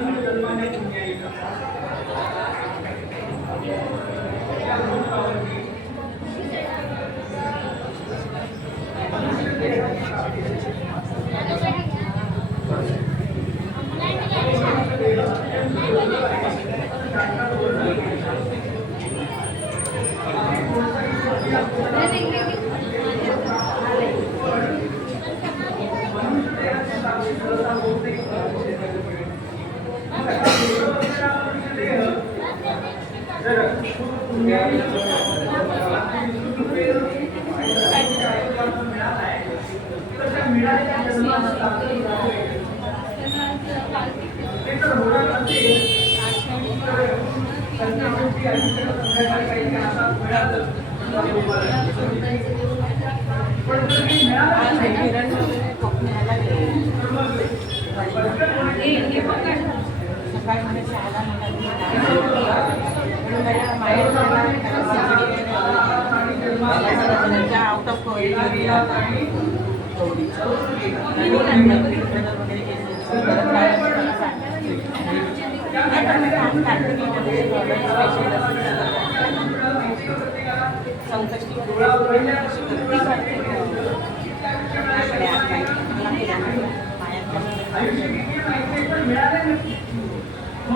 अनंत जन्माने पुण्याई या भूतकाळावरती मनुष्य देहाची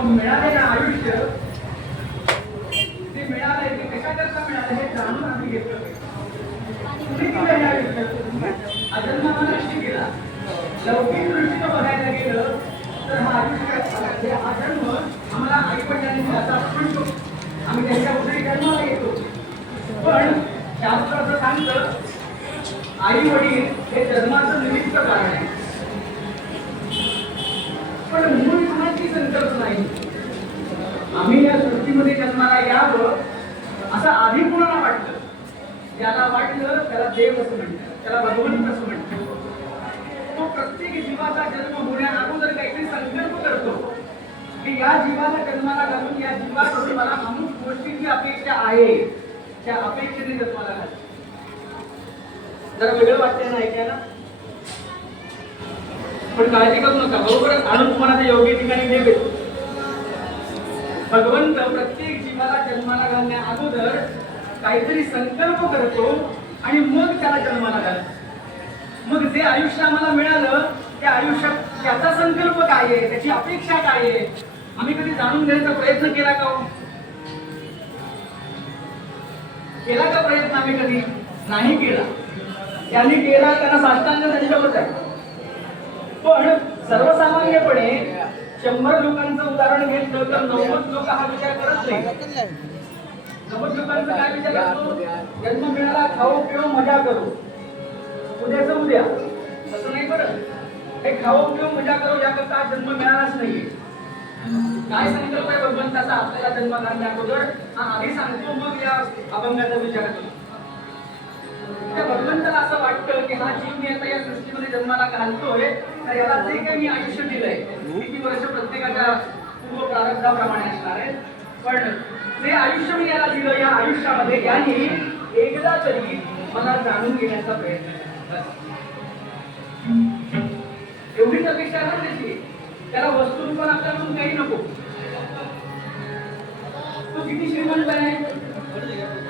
मिळालेलं आयुष्य ते मिळालंय ते कशाकरता मिळालं हे जाणून आम्ही घेतलं तुम्ही दिलं हे आयुष्य अजन्माला नष्ट केला लौकिक दृष्टीनं बघायला गेलं तर हा आयुष्य हा जन्म आम्हाला आई वडिलांनी दिला म्हणतो आम्ही त्यांच्या उदरी जन्माला येतो पण शास्त्र असं सांगतं आई वडील हे जन्माचं निमित्त कारण आहे पण मूळ गुणाची संकल्पना नाही आम्ही या सृष्टीमध्ये जन्माला यावं असं आधी कुणाला वाटलं ज्याला वाटलं त्याला देव असं म्हणतात त्याला भगवंत असं म्हणतात तो प्रत्येक जीवाचा जन्म होण्या अगोदर काहीतरी संकल्प करतो की या जीवाला जन्माला घालून या जीवाकडून मला अमुक गोष्टीची अपेक्षा आहे त्या अपेक्षेने जन्माला घालतो जरा वेगळं वाटतंय ना ऐकायला पण काळजी करू नका बरोबरच आणून तुम्हाला ते योग्य ठिकाणी ठेवेल भगवंत प्रत्येक जीवाला जन्माला घालण्या अगोदर काहीतरी संकल्प करतो आणि मग त्याला जन्माला घालतो मग जे आयुष्य आम्हाला मिळालं त्या आयुष्यात त्याचा संकल्प काय आहे त्याची अपेक्षा काय आहे आम्ही कधी जाणून घ्यायचा प्रयत्न केला का केला का प्रयत्न आम्ही कधी नाही केला त्यांनी केला त्यांना साष्टांग त्यांच्यावर आहे पण सर्वसामान्यपणे 100 लोकांचं उदाहरण घेतलं तर 90 लोक हा विचार करत नाही 90 लोकांचा काय विचार असतो जन्म मिळाला खाऊ पिऊ मजा करू उद्याचं उद्या तसं नाही बरं हे खाऊ पिऊ मजा करू याकरता जन्म मिळालाच नाहीये काय संकल्प आहे भगवंताचा आपल्याला जन्म घालण्या अगोदर हा आधी सांगतो मग या अभंगाचा विचार करतो त्या भगवंताला असं वाटतं की हा जीव मी आता या सृष्टीमध्ये जन्माला घालतोय तर याला जे काही मी आयुष्य दिलंय किती वर्ष प्रत्येकाच्या पूर्व प्रारब्धाप्रमाणे असणार आहे पण जे आयुष्य मी याला दिलं या आयुष्यामध्ये यांनी एकदा तरी मला जाणून घेण्याचा प्रयत्न केला एवढीच अपेक्षा ना त्याची त्याला वस्तू पण आपल्याकडून काही नको तो किती श्रीमंत आहे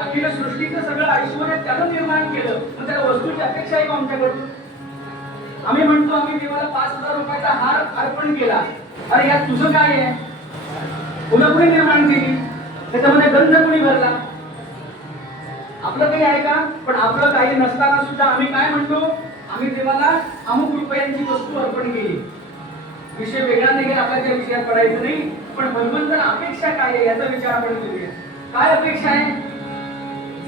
अखिल सृष्टीचं सगळं ऐश्वर्य त्यानं निर्माण केलं पण त्या वस्तूची अपेक्षा आहे आमच्याकडून आम्ही म्हणतो आम्ही देवाला 5,000 रुपयाचा हार अर्पण केला अरे यात तुझं काय आहे फुलं कुणी निर्माण केली त्याच्यामध्ये गंध कुणी भरला आपलं काही आहे का पण आपलं काही नसताना सुद्धा आम्ही काय म्हणतो आम्ही देवाला अमुक रुपयांची वस्तू अर्पण केली विषय वेगळा नाही आपल्या त्या विषयात पडायचं नाही पण भगवंताला अपेक्षा काय आहे याचा विचार आपण करूया काय अपेक्षा आहे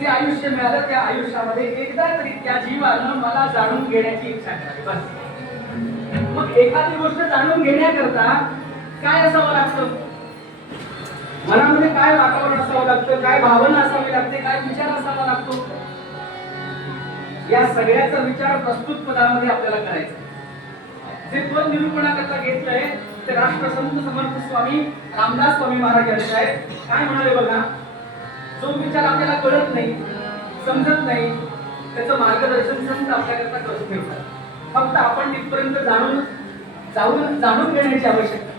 जे आयुष्य मिळालं त्या आयुष्यामध्ये एकदा तरी त्या जीवानं मला जाणून घेण्याची इच्छा करावी बस मग एखादी गोष्ट जाणून घेण्याकरता काय असावं लागतं मनामध्ये काय वातावरण असावं लागतं काय भावना असावी लागते काय विचार असावा लागतो या सगळ्याचा विचार प्रस्तुत पदामध्ये आपल्याला करायचा जे पद निरूपणाकरता घेतलंय ते राष्ट्रसंत समर्थ स्वामी रामदास स्वामी महाराज यांचे आहेत काय म्हणाले बघा जो विचार आपल्याला कळत नाही समजत नाही त्याचं मार्गदर्शन संत आपल्याकरता करून ठेवतात फक्त आपण तिथपर्यंत जाणून घेण्याची आवश्यकता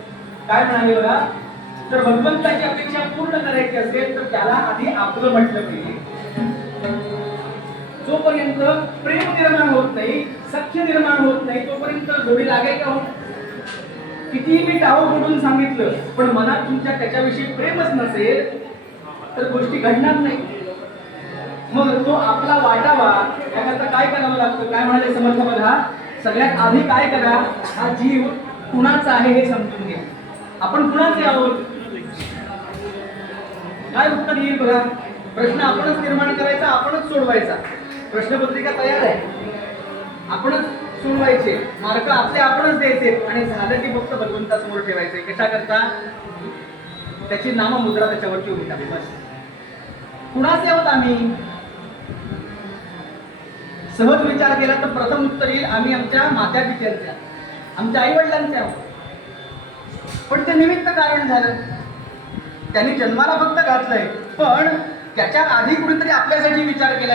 काय म्हणाले बघा, तर भगवंताची अपेक्षा पूर्ण करायची असेल तर त्याला आधी आपलं म्हटलं पाहिजे. जोपर्यंत प्रेम निर्माण होत नाही, सख्य निर्माण होत नाही, तोपर्यंत जोडी लागेल का हो? कितीही मी टाळू बोलून सांगितलं पण मनात तुमच्या त्याच्याविषयी प्रेमच नसेल तर गोष्टी घडणार नाही. मग तो आपला वाटावा याकरता काय करावं लागतं? काय म्हणाले समर्थ बघा, सगळ्यात आधी काय करा, हा जीव कुणाचा आहे हे समजून घ्या. आपण कुणाचे आहोत? काय उत्तर येईल बघा? प्रश्न आपणच निर्माण करायचा, आपणच सोडवायचा. प्रश्नपत्रिका तयार आहे, आपणच सोडवायचे, मार्क आपले आपणच द्यायचे आणि झालं की फक्त भगवंतासमोर ठेवायचे. कशा करता? त्याची नाममुद्रा त्याच्यावरती उभी टाकली. बस. कुणाचे आहोत आम्ही? सहज विचार केला तर प्रथम उत्तर येईल आम्ही आमच्या माता पित्यांचे, आमच्या आई वडिलांचे आहोत. पण ते निमित्त कारण झालं, त्यांनी जन्माला फक्त घातलंय पण त्याच्या आधी कुणीतरी आपल्यासाठी विचार केला.